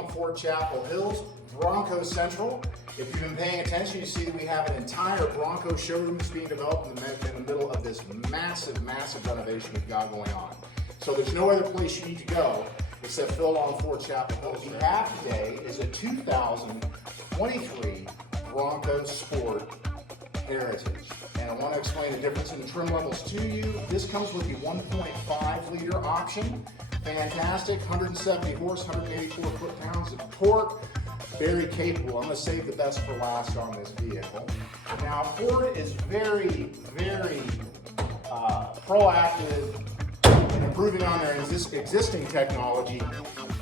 along Fort Chapel Hills, Bronco Central. If you've been paying attention, you see that we have an entire Bronco showroom that's being developed in the middle of this massive, massive renovation we've got going on. So there's no other place you need to go except fill along Fort Chapel Hills. What we have today is a 2023 Bronco Sport Heritage. And I want to explain the difference in the trim levels to you. This comes with the 1.5 liter option. Fantastic, 170 horse, 184 foot-pounds of torque. Very capable. I'm going to save the best for last on this vehicle. Now, Ford is very, very proactive in improving on their existing technology.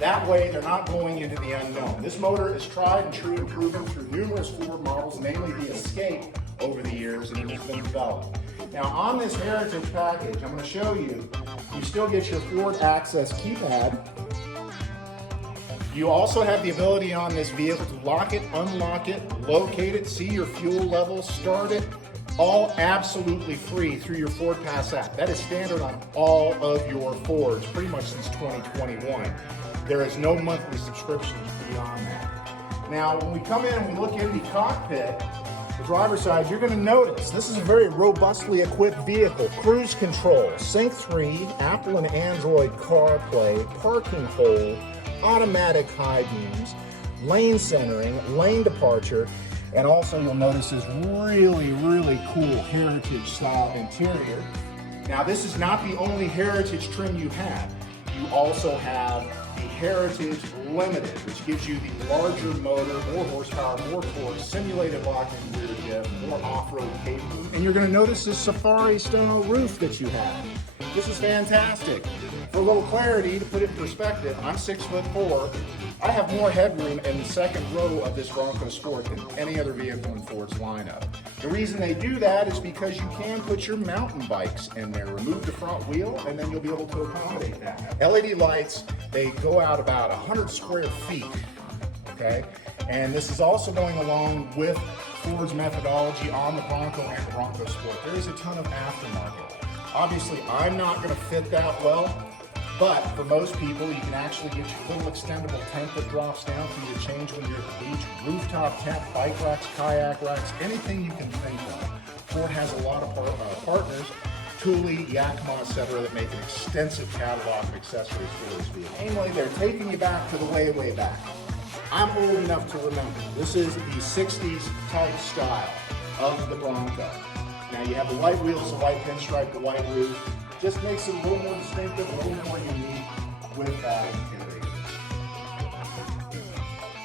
That way, they're not going into the unknown. This motor is tried and true and proven through numerous Ford models, namely the Escape, over the years, and it has been developed. Now, on this Heritage package, I'm going to show you, you still get your Ford Access keypad. You also have the ability on this vehicle to lock it, unlock it, locate it, see your fuel level, start it, all absolutely free through your Ford Pass app. That is standard on all of your Fords, pretty much since 2021. There is no monthly subscriptions beyond that. Now, when we come in and we look in the cockpit, the driver's side, you're going to notice this is a very robustly equipped vehicle. Cruise control, Sync 3, Apple and Android CarPlay, parking hold, automatic high beams, lane centering, lane departure, and also you'll notice this really, really cool Heritage style interior. Now, this is not the only Heritage trim you have. You also have the Heritage Limited, which gives you the larger motor, more horsepower, more torque, simulated lock-in rear diff, more off-road capable. And you're going to notice this safari style roof that you have. This is fantastic. For a little clarity, to put it in perspective, I'm 6'4". I have more headroom in the second row of this Bronco Sport than any other vehicle in Ford's lineup. The reason they do that is because you can put your mountain bikes in there. Remove the front wheel, and then you'll be able to accommodate that. LED lights, they go out about 100 square feet, okay? And this is also going along with Ford's methodology on the Bronco and the Bronco Sport. There is a ton of aftermarket. Obviously, I'm not going to fit that well, but for most people, you can actually get your little extendable tent that drops down for you to change when you're at the beach, rooftop tent, bike racks, kayak racks, anything you can think of. Ford has a lot of partners, Thule, Yakima, etc., that make an extensive catalog of accessories for this vehicle. Anyway, they're taking you back to the way, way back. I'm old enough to remember. This is the 60s type style of the Bronco. Now, you have the white wheels, the white pinstripe, the white roof. Just makes it a little more distinctive, a little more unique with that interior.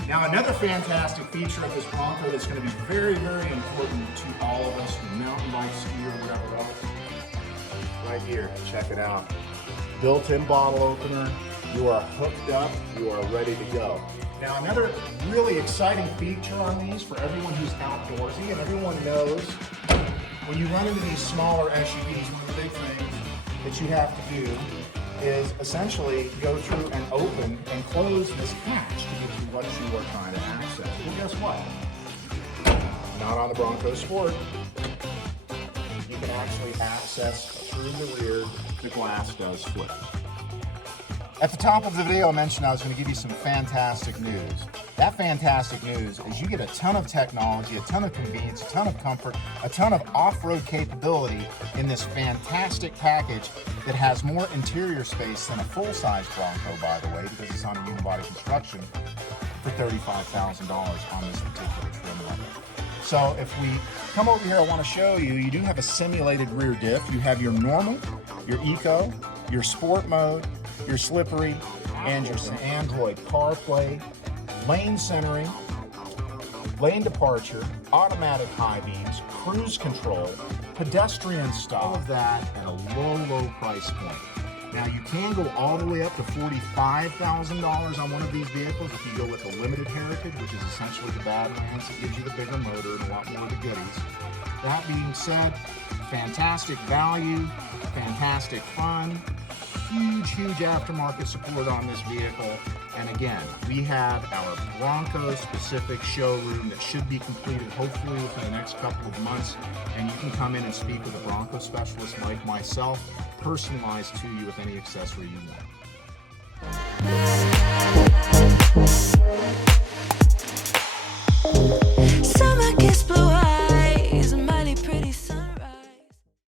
Now, another fantastic feature of this Bronco that's going to be very, very important to all of us, from mountain bike, ski, or whatever else. Right here, check it out. Built-in bottle opener. You are hooked up. You are ready to go. Now, another really exciting feature on these for everyone who's outdoorsy, and everyone knows when you run into these smaller SUVs, one of the big things that you have to do is essentially go through and open and close this hatch to get you what you are trying to access. Well, guess what? Not on the Bronco Sport. You can actually access through the rear. The glass does flip. At the top of the video, I mentioned I was going to give you some fantastic news. That fantastic news is you get a ton of technology, a ton of convenience, a ton of comfort, a ton of off-road capability in this fantastic package that has more interior space than a full-size Bronco, by the way, because it's on a unibody construction, for $35,000 on this particular trim level. So if we come over here, I want to show you, you do have a simulated rear diff. You have your normal, your eco, your sport mode, your slippery, and your Android CarPlay, lane centering, lane departure, automatic high beams, cruise control, pedestrian stop, all of that at a low, low price point. Now, you can go all the way up to $45,000 on one of these vehicles if you go with the Limited Heritage, which is essentially the Badlands. It gives you the bigger motor and a lot more of the goodies. That being said, fantastic value, fantastic fun, huge, huge aftermarket support on this vehicle. And again, we have our Bronco-specific showroom that should be completed hopefully within the next couple of months. And you can come in and speak with a Bronco specialist like myself, personalized to you with any accessory you want.